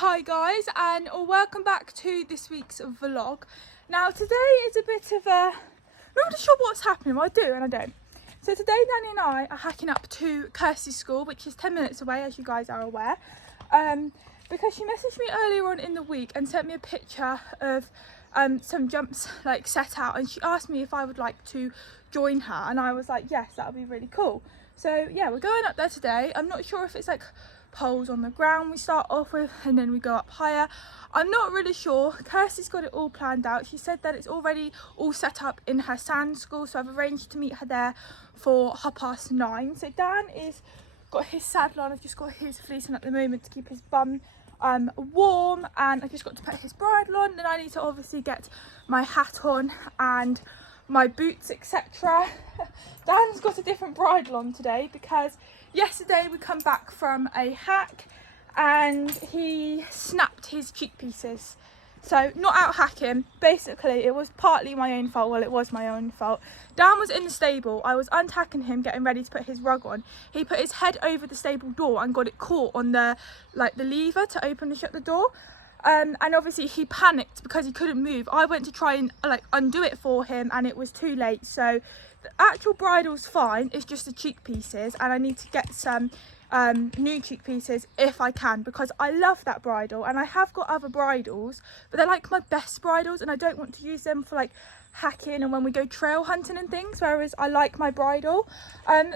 Hi guys, and welcome back to this week's vlog. Now today is a bit of a, I'm not really sure what's happening. Well, I do and I don't. So today Danny and I are hacking up to Kirsty's school, which is 10 minutes away, as you guys are aware, because she messaged me earlier on in the week and sent me a picture of some jumps like set out, and she asked me if I would like to join her, and I was like, yes, that would be really cool. So yeah, we're going up there today. I'm not sure if it's like poles on the ground we start off with and then we go up higher. I'm not really sure. Kirsty's got it all planned out. She said that it's already all set up in her sand school, so I've arranged to meet her there for 9:30. So Dan is got his saddle on. I've just got his fleece on at the moment to keep his bum warm, and I've just got to put his bridle on. Then I need to obviously get my hat on and my boots, etc. Dan's got a different bridle on today because yesterday we come back from a hack and he snapped his cheek pieces. So not out hacking, basically it was partly my own fault. Well, it was my own fault. Dan was in the stable, I was untacking him, getting ready to put his rug on. He put his head over the stable door and got it caught on the lever to open and shut the door. And obviously he panicked because he couldn't move. I went to try and undo it for him and it was too late. So the actual bridle's fine, it's just the cheek pieces, and I need to get some new cheek pieces if I can, because I love that bridle and I have got other bridles, but they're like my best bridles and I don't want to use them for like hacking and when we go trail hunting and things, whereas I like my bridle.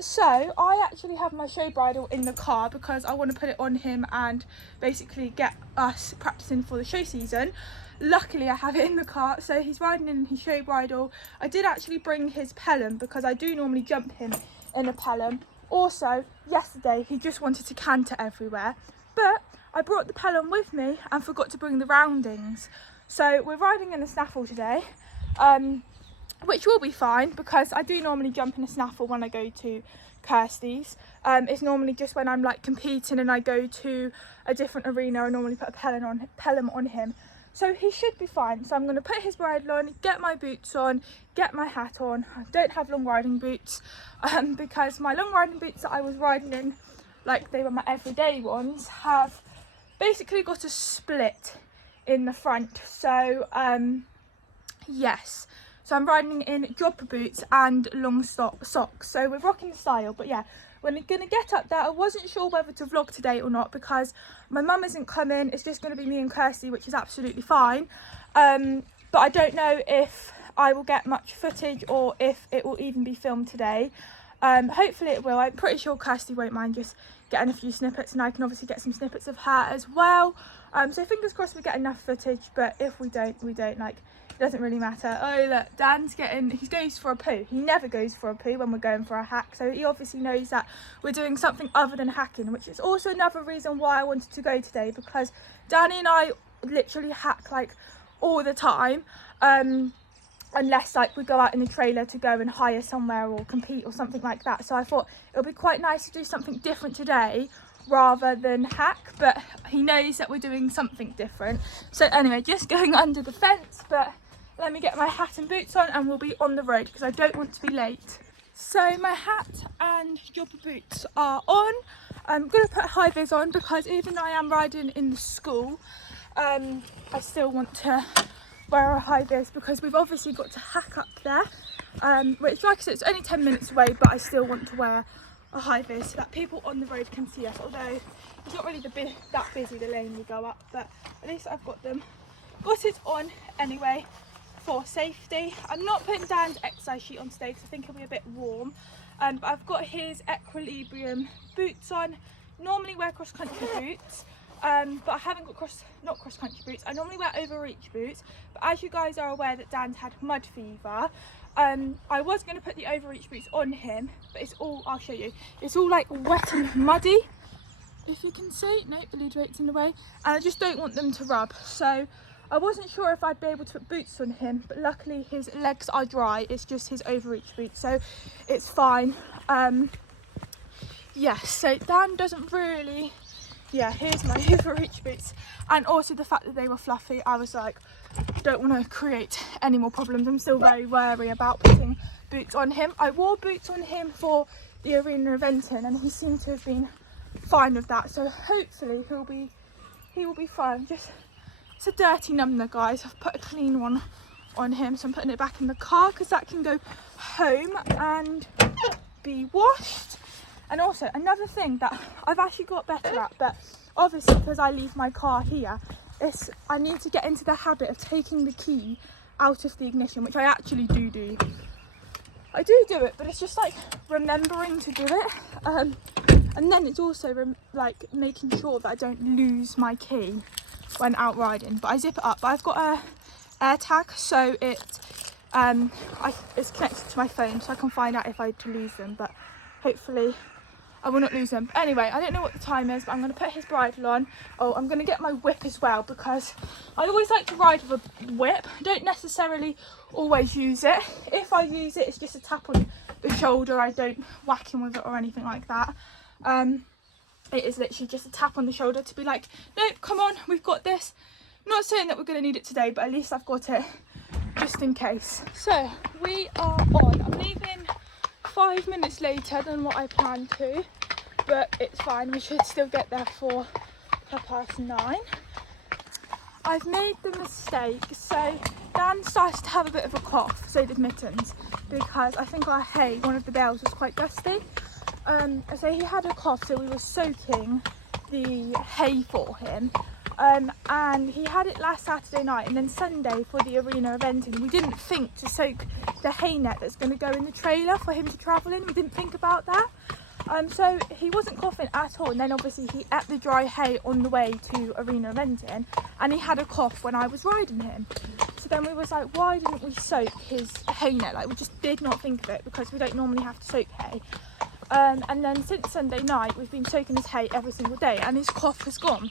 So I actually have my show bridle in the car because I want to put it on him and basically get us practicing for the show season. Luckily I have it in the car, so he's riding in his show bridle. I did actually bring his pelham because I do normally jump him in a pelham. Also, yesterday he just wanted to canter everywhere, but I brought the pelham with me and forgot to bring the roundings. So we're riding in a snaffle today, which will be fine because I do normally jump in a snaffle when I go to Kirsty's. It's normally just when I'm like competing and I go to a different arena, I normally put a pelham on him. So he should be fine. So I'm going to put his bridle on, get my boots on, get my hat on. I don't have long riding boots because my long riding boots that I was riding in, like they were my everyday ones, have basically got a split in the front. So yes, so I'm riding in jumper boots and long socks. So we're rocking the style, but yeah. We're going to get up there. I wasn't sure whether to vlog today or not because my mum isn't coming. It's just going to be me and Kirsty, which is absolutely fine. But I don't know if I will get much footage or if it will even be filmed today. Hopefully it will. I'm pretty sure Kirsty won't mind just getting a few snippets, and I can obviously get some snippets of her as well. So fingers crossed we get enough footage, but if we don't, we don't. Like, it doesn't really matter. Oh look, Dan's he goes for a poo. He never goes for a poo when we're going for a hack, so he obviously knows that we're doing something other than hacking, which is also another reason why I wanted to go today, because Danny and I literally hack like all the time, unless like we go out in the trailer to go and hire somewhere or compete or something like that. So I thought it would be quite nice to do something different today rather than hack, but he knows that we're doing something different. So anyway, just going under the fence, but let me get my hat and boots on and we'll be on the road because I don't want to be late. So my hat and jumper boots are on. I'm going to put high vis on because even though I am riding in the school, I still want to wear a high vis because we've obviously got to hack up there, which, like I said, it's only 10 minutes away, but I still want to wear a high vis so that people on the road can see us, although it's not really that busy, the lane we go up, but at least I've got it on anyway for safety. I'm not putting Dan's exercise sheet on today because I think it'll be a bit warm, but I've got his Equestrian boots on. Normally wear cross country boots, but I haven't got not cross country boots. I normally wear overreach boots, but as you guys are aware that Dan's had mud fever, I was going to put the overreach boots on him, but it's all, I'll show you, it's all like wet and muddy, if you can see. No, the lead weight's in the way, and I just don't want them to rub. So I wasn't sure if I'd be able to put boots on him, but luckily his legs are dry. It's just his overreach boots, so it's fine. Yes, so Dan doesn't really, yeah, here's my overreach boots, and also the fact that they were fluffy, I was like, don't want to create any more problems. I'm still very wary about putting boots on him. I wore boots on him for the arena eventing and he seemed to have been fine with that, so hopefully he will be fine. Just, it's a dirty numbner, guys. I've put a clean one on him, so I'm putting it back in the car because that can go home and be washed. And also another thing that I've actually got better at, but obviously because I leave my car here, I need to get into the habit of taking the key out of the ignition, which I actually do. I do it, but it's just like remembering to do it. And then it's also like making sure that I don't lose my key when out riding. But I zip it up. But I've got a air tag, so it's connected to my phone, so I can find out if I to lose them. But hopefully I will not lose them. Anyway, I don't know what the time is, but I'm going to put his bridle on. Oh, I'm going to get my whip as well, because I always like to ride with a whip. I don't necessarily always use it. If I use it, it's just a tap on the shoulder. I don't whack him with it or anything like that. It is literally just a tap on the shoulder to be like, nope, come on, we've got this. I'm not saying that we're going to need it today, but at least I've got it just in case. So we are on. I'm leaving 5 minutes later than what I planned to, but it's fine. We should still get there for 9:30. I've made the mistake. So Dan started to have a bit of a cough, so did Mittens, because I think our hay, one of the bales, was quite dusty. So he had a cough, so we were soaking the hay for him. And he had it last Saturday night, and then Sunday for the arena eventing, we didn't think to soak the hay net that's going to go in the trailer for him to travel in. We didn't think about that. So he wasn't coughing at all, and then obviously he ate the dry hay on the way to arena eventing, and he had a cough when I was riding him. So then we was like, why didn't we soak his hay net? Like, we just did not think of it, because we don't normally have to soak hay. And then since Sunday night, we've been soaking his hay every single day, and his cough has gone.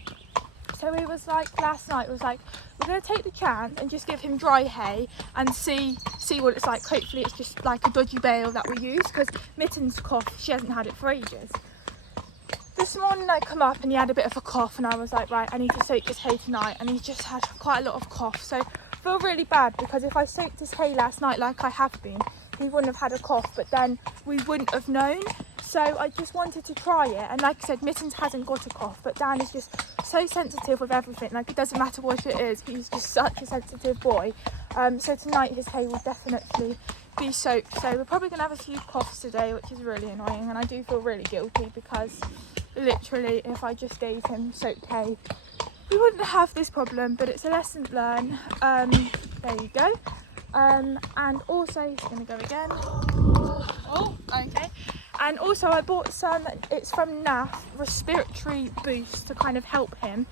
So we was like, last night, was like, we're going to take the chance and just give him dry hay and see what it's like. Hopefully it's just like a dodgy bale that we use, because Mitten's cough, she hasn't had it for ages. This morning I come up and he had a bit of a cough, and I was like, right, I need to soak his hay tonight, and he just had quite a lot of cough. So I feel really bad, because if I soaked his hay last night like I have been, he wouldn't have had a cough, but then we wouldn't have known. So I just wanted to try it, and like I said, Mittens hasn't got a cough, but Dan is just so sensitive with everything. Like, it doesn't matter what it is, he's just such a sensitive boy. So tonight his hay will definitely be soaked. So we're probably going to have a few coughs today, which is really annoying, and I do feel really guilty, because literally if I just gave him soaked hay, we wouldn't have this problem. But it's a lesson learned. There you go. And also, he's going to go again. Oh, okay. And also I bought some, it's from NAF, respiratory boost to kind of help him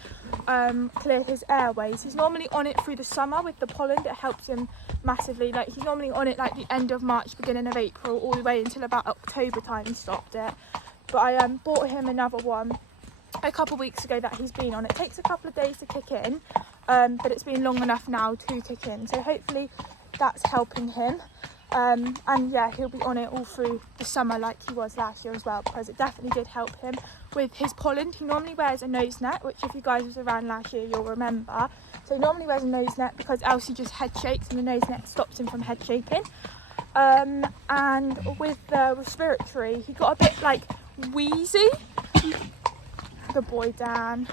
clear his airways. He's normally on it through the summer with the pollen. It helps him massively. Like, he's normally on it like the end of March, beginning of April, all the way until about October time he stopped it. But I bought him another one a couple of weeks ago that he's been on. It takes a couple of days to kick in, but it's been long enough now to kick in. So hopefully that's helping him. And yeah, he'll be on it all through the summer like he was last year as well, because it definitely did help him with his pollen. He normally wears a nose net, which if you guys was around last year, you'll remember. So he normally wears a nose net because else he just head shakes, and the nose net stops him from head shaking. And with the respiratory, he got a bit like wheezy. Good boy, Dan.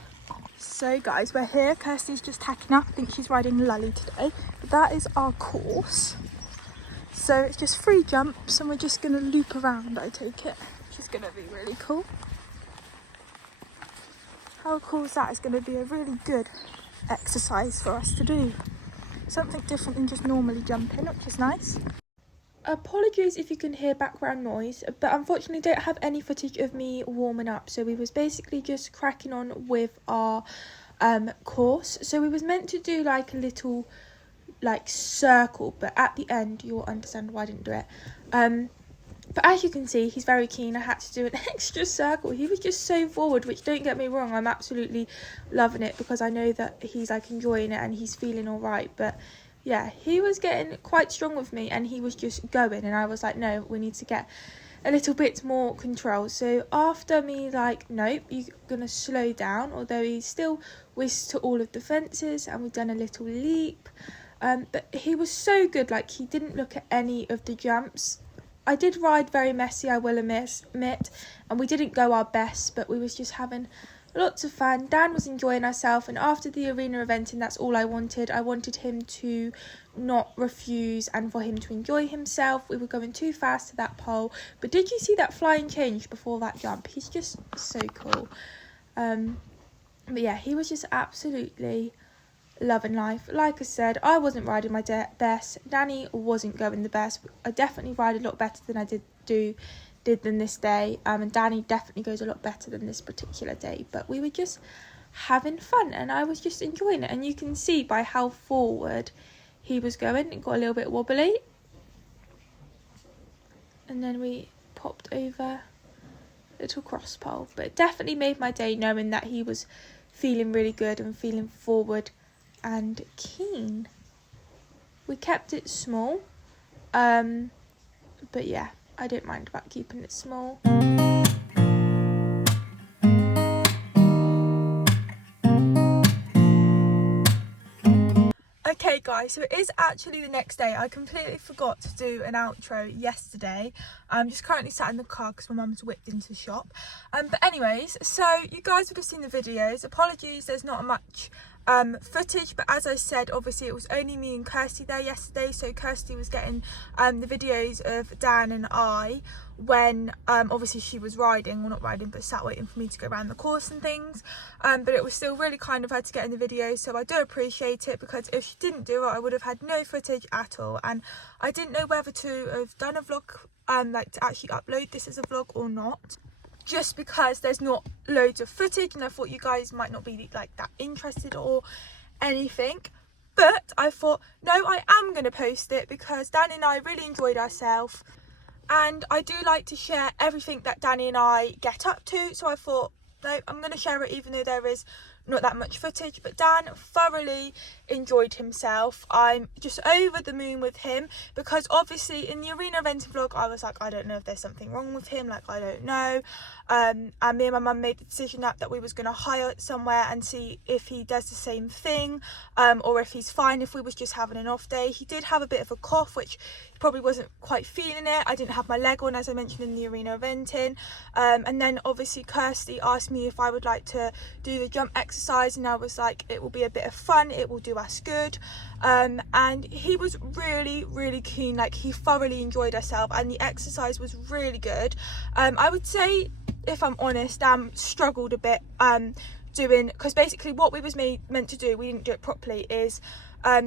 So guys, we're here. Kirsty's just hacking up. I think she's riding Lully today. But that is our course. So it's just 3 jumps, and we're just going to loop around, I take it, which is going to be really cool. How cool is that? It's going to be a really good exercise for us to do. Something different than just normally jumping, which is nice. Apologies if you can hear background noise, but unfortunately don't have any footage of me warming up. So we was basically just cracking on with our course. So we was meant to do like a little like circle, but at the end you'll understand why I didn't do it. But as you can see, he's very keen. I had to do an extra circle. He was just so forward, which, don't get me wrong, I'm absolutely loving it, because I know that he's like enjoying it and he's feeling all right. But yeah, he was getting quite strong with me, and he was just going, and I was like, no, we need to get a little bit more control. So after me like, nope, you're gonna slow down, although he still whizzed to all of the fences, and we've done a little leap. But he was so good, like he didn't look at any of the jumps. I did ride very messy, I will admit, and we didn't go our best, but we was just having lots of fun. Dan was enjoying herself, and after the arena eventing, that's all I wanted. I wanted him to not refuse and for him to enjoy himself. We were going too fast to that pole, but did you see that flying change before that jump? He's just so cool. But yeah, he was just absolutely loving life. Like I said, I wasn't riding my best. Danny wasn't going the best. I definitely ride a lot better than I did than this day. And Danny definitely goes a lot better than this particular day. But we were just having fun, and I was just enjoying it. And you can see by how forward he was going, it got a little bit wobbly. And then we popped over little cross pole. But it definitely made my day knowing that he was feeling really good and feeling forward and keen. We kept it small, but yeah, I don't mind about keeping it small. Okay guys, so it is actually the next day. I completely forgot to do an outro yesterday. I'm just currently sat in the car because my mum's whipped into the shop. But anyways, so you guys would have seen the videos. Apologies, there's not much footage, but as I said, obviously it was only me and Kirsty there yesterday, so Kirsty was getting the videos of Dan and I when obviously she was riding, well not riding, but sat waiting for me to go around the course and things. But it was still really kind of her to get in the videos, so I do appreciate it, because if she didn't do it I would have had no footage at all, and I didn't know whether to have done a vlog, like to actually upload this as a vlog or not, just because there's not loads of footage and I thought you guys might not be like that interested or anything. But I thought, no, I am going to post it because Danny and I really enjoyed ourselves, and I do like to share everything that Danny and I get up to, so I thought, no, I'm going to share it even though there is not that much footage. But Dan thoroughly enjoyed himself. I'm just over the moon with him, because obviously in the arena eventing vlog I was like, I don't know if there's something wrong with him, like I don't know. And me and my mum made the decision that we was going to hire it somewhere and see if he does the same thing, or if he's fine if we was just having an off day. He did have a bit of a cough, which he probably wasn't quite feeling it. I didn't have my leg on, as I mentioned in the arena eventing. And then obviously Kirsty asked me if I would like to do the jump exercise, and I was like, it will be a bit of fun, it will do us good. And he was really keen. Like, he thoroughly enjoyed herself, and the exercise was really good. I would say, if I'm honest, Dan struggled a bit doing, because basically what we was meant to do, we didn't do it properly, is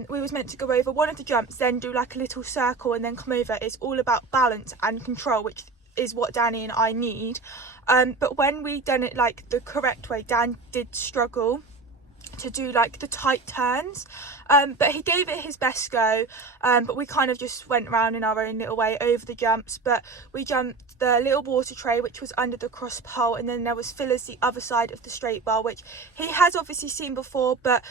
we was meant to go over one of the jumps, then do like a little circle and then come over. It's all about balance and control, which is what Danny and I need. But when we done it like the correct way, Dan did struggle to do like the tight turns, but he gave it his best go. But we kind of just went around in our own little way over the jumps. But we jumped the little water tray, which was under the cross pole, and then there was fillers the other side of the straight bar, which he has obviously seen before, but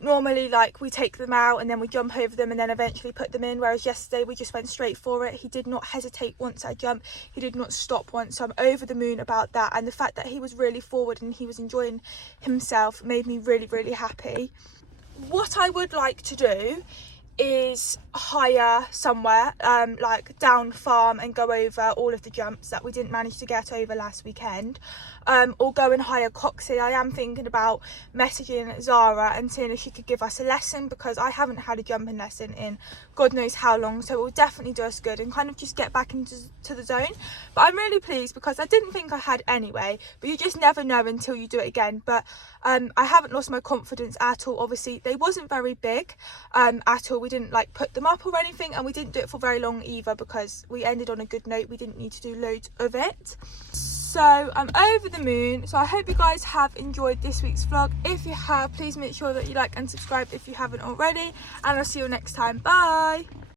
normally like we take them out and then we jump over them and then eventually put them in, whereas yesterday we just went straight for it. He did not hesitate once I jumped, he did not stop once, so I'm over the moon about that. And the fact that he was really forward and he was enjoying himself made me really happy. What I would like to do is hire somewhere, like down farm, and go over all of the jumps that we didn't manage to get over last weekend, or go and hire Coxie. I am thinking about messaging Zara and seeing if she could give us a lesson, because I haven't had a jumping lesson in God knows how long, so it will definitely do us good and kind of just get back into the zone. But I'm really pleased, because I didn't think I had anyway, but you just never know until you do it again. But I haven't lost my confidence at all. Obviously they wasn't very big at all. We didn't like put them up or anything, and we didn't do it for very long either, because we ended on a good note. We didn't need to do loads of it. So I'm over the moon. So I hope you guys have enjoyed this week's vlog. If you have, please make sure that you like and subscribe if you haven't already, and I'll see you next time. Bye.